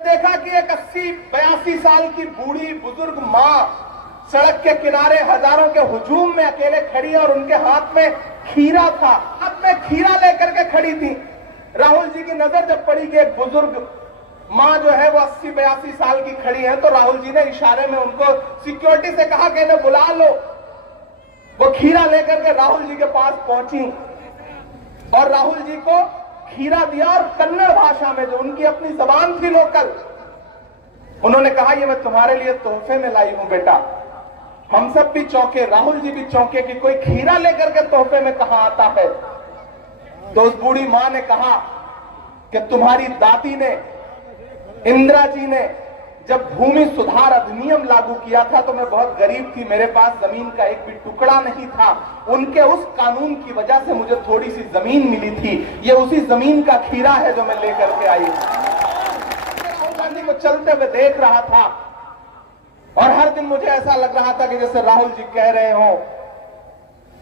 देखा कि एक 80-82 साल की बूढ़ी बुजुर्ग मां सड़क के किनारे हजारों के हुजूम में अकेले खड़ी है और उनके हाथ में खीरा था। हाथ में खीरा लेकर के खड़ी थी। राहुल जी की नजर जब पड़ी कि एक बुजुर्ग मां जो है वो 80-82 साल की खड़ी है, तो राहुल जी ने इशारे में उनको सिक्योरिटी से कहा कि इन्हें बुला लो। वो खीरा लेकर के राहुल जी के पास पहुंची और राहुल जी को खीरा दिया और कन्नड़ भाषा में, जो उनकी अपनी जबान थी लोकल, उन्होंने कहा ये मैं तुम्हारे लिए तोहफे में लाई हूं बेटा। हम सब भी चौंके, राहुल जी भी चौंके कि कोई खीरा लेकर के तोहफे में कहां आता है। तो उस बूढ़ी मां ने कहा कि तुम्हारी दादी ने, इंदिरा जी ने जब भूमि सुधार अधिनियम लागू किया था तो मैं बहुत गरीब थी, मेरे पास जमीन का एक भी टुकड़ा नहीं था। उनके उस कानून की वजह से मुझे थोड़ी सी जमीन मिली थी। ये उसी जमीन का खीरा है जो मैं लेकर के आई। राहुल गांधी को चलते हुए देख रहा था और हर दिन मुझे ऐसा लग रहा था कि जैसे राहुल जी कह रहे हो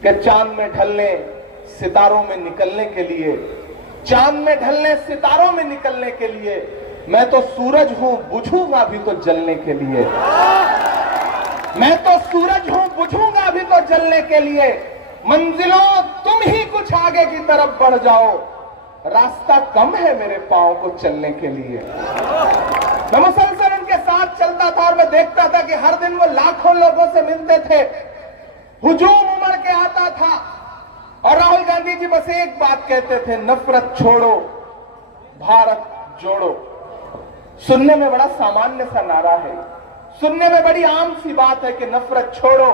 कि चांद में ढलने सितारों में निकलने के लिए, चांद में ढलने सितारों में निकलने के लिए मैं तो सूरज हूं, बुझूंगा भी तो जलने के लिए। मैं तो सूरज हूं, बुझूंगा भी तो जलने के लिए। मंजिलों तुम ही कुछ आगे की तरफ बढ़ जाओ, रास्ता कम है मेरे पांव को चलने के लिए। मैं मुसलसल उनके साथ चलता था और मैं देखता था कि हर दिन वो लाखों लोगों से मिलते थे, हुजूम उमड़ के आता था और राहुल गांधी जी बस एक बात कहते थे, नफरत छोड़ो भारत जोड़ो। सुनने में बड़ा सामान्य सा नारा है, सुनने में बड़ी आम सी बात है कि नफरत छोड़ो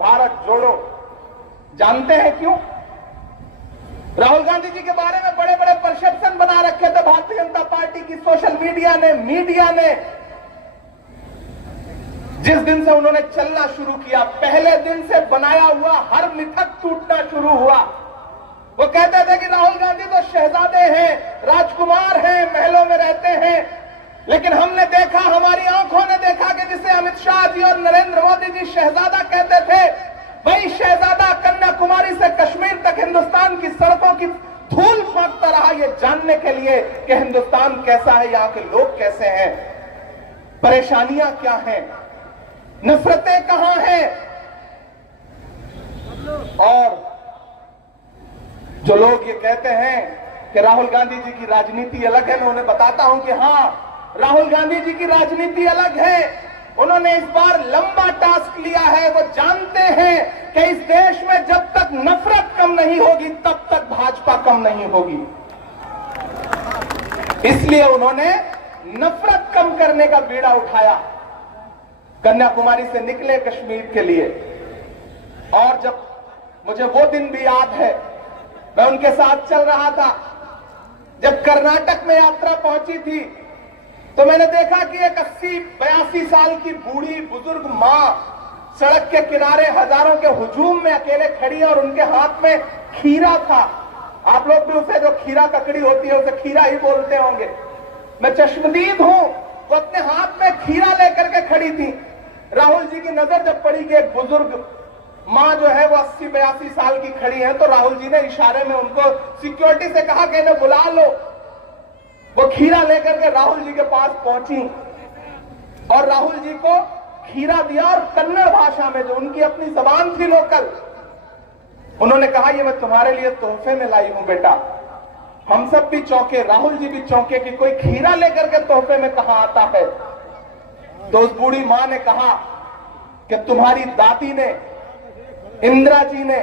भारत जोड़ो। जानते हैं क्यों? राहुल गांधी जी के बारे में बड़े बड़े परसेप्शन बना रखे थे भारतीय जनता पार्टी की सोशल मीडिया ने, मीडिया ने। जिस दिन से उन्होंने चलना शुरू किया, पहले दिन से बनाया हुआ हर मिथक टूटना शुरू हुआ। वो कहते थे कि राहुल गांधी तो शहजादे हैं, राजकुमार हैं, महलों में रहते हैं। लेकिन हमने देखा, हमारी आंखों ने देखा कि जिसे अमित शाह जी और नरेंद्र मोदी जी शहजादा कहते थे, वही शहजादा कन्याकुमारी से कश्मीर तक हिंदुस्तान की सड़कों की धूल फेंकता रहा, ये जानने के लिए कि हिंदुस्तान कैसा है, यहां के लोग कैसे हैं, परेशानियां क्या हैं, नफरतें कहां हैं। और जो लोग ये कहते हैं कि राहुल गांधी जी की राजनीति अलग है, मैं उन्हें बताता हूं कि हां, राहुल गांधी जी की राजनीति अलग है। उन्होंने इस बार लंबा टास्क लिया है। वो जानते हैं कि इस देश में जब तक नफरत कम नहीं होगी तब तक भाजपा कम नहीं होगी। इसलिए उन्होंने नफरत कम करने का बीड़ा उठाया, कन्याकुमारी से निकले कश्मीर के लिए। और जब मुझे वो दिन भी याद है, मैं उनके साथ चल रहा था, जब कर्नाटक में यात्रा पहुंची थी तो मैंने देखा कि एक 80-82 साल की बूढ़ी बुजुर्ग मां सड़क के किनारे हजारों के हुजूम में अकेले खड़ी है और उनके हाथ में खीरा था। आप लोग भी उसे, जो खीरा ककड़ी होती है, उसे खीरा ही बोलते होंगे। मैं चश्मदीद हूं, वो अपने हाथ में खीरा लेकर के खड़ी थी। राहुल जी की नजर जब पड़ी कि एक बुजुर्ग मां जो है वो 80-82 साल की खड़ी है, तो राहुल जी ने इशारे में उनको सिक्योरिटी से कहा कि इन्हें बुला लो। वो खीरा लेकर के राहुल जी के पास पहुंची और राहुल जी को खीरा दिया और कन्नड़ भाषा में, जो उनकी अपनी जबान थी लोकल, उन्होंने कहा ये मैं तुम्हारे लिए तोहफे में लाई हूं बेटा। हम सब भी चौंके, राहुल जी भी चौंके कि कोई खीरा लेकर के तोहफे में कहां आता है। तो उस बूढ़ी मां ने कहा कि तुम्हारी दादी ने, इंदिरा जी ने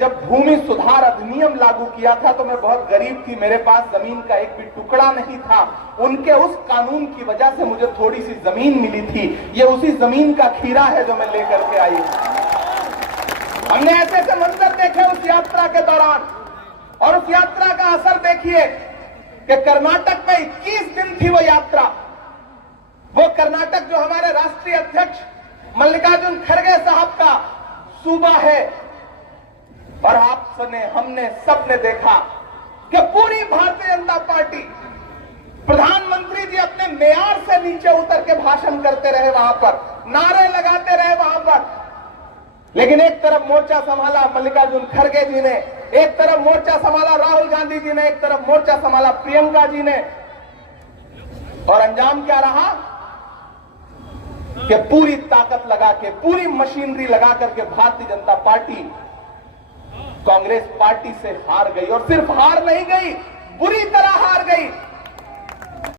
जब भूमि सुधार अधिनियम लागू किया था तो मैं बहुत गरीब थी, मेरे पास जमीन का एक भी टुकड़ा नहीं था। उनके उस कानून की वजह से मुझे थोड़ी सी जमीन मिली थी। ये उसी जमीन का खीरा है जो मैं लेकर के आई। हमने ऐसे ऐसे मंजर देखे उस यात्रा के दौरान, और उस यात्रा का असर देखिए कि कर्नाटक में 21 दिन थी वो यात्रा। वो कर्नाटक जो हमारे राष्ट्रीय अध्यक्ष मल्लिकार्जुन खड़गे साहब का सूबा है, और आपने, हमने, सबने देखा कि पूरी भारतीय जनता पार्टी, प्रधानमंत्री जी अपने मेयर से नीचे उतर के भाषण करते रहे, वहां पर नारे लगाते रहे वहां पर। लेकिन एक तरफ मोर्चा संभाला मल्लिकार्जुन खड़गे जी ने, एक तरफ मोर्चा संभाला राहुल गांधी जी ने, एक तरफ मोर्चा संभाला प्रियंका जी ने। और अंजाम क्या रहा कि पूरी ताकत लगा के, पूरी मशीनरी लगा करके भारतीय जनता पार्टी कांग्रेस पार्टी से हार गई। और सिर्फ हार नहीं गई, बुरी तरह हार गई।